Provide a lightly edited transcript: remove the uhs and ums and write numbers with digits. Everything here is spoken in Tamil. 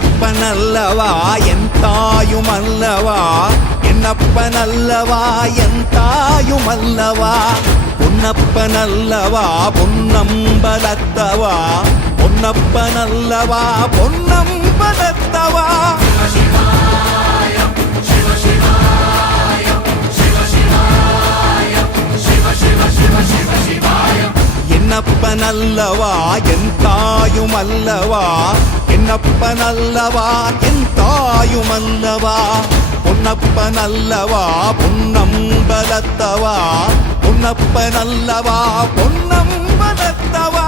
என்னப்பனல்லவா என் தாயுமல்லவா என்னப்பனல்லவா என் தாயுமல்லவா பொன்னப்பனல்லவா பொன்னம்பலத்தவா பொன்னப்பனல்லவா பொன்னம்பலத்தவா என்னப்பனல்லவா என் தாயுமல்லவா என்னப்பனல்லவா என் தாயுமல்லவா பொன்னப்பனல்லவா பொன்னம்பலத்தவா பொன்னப்பனல்லவா பொன்னம்பலத்தவா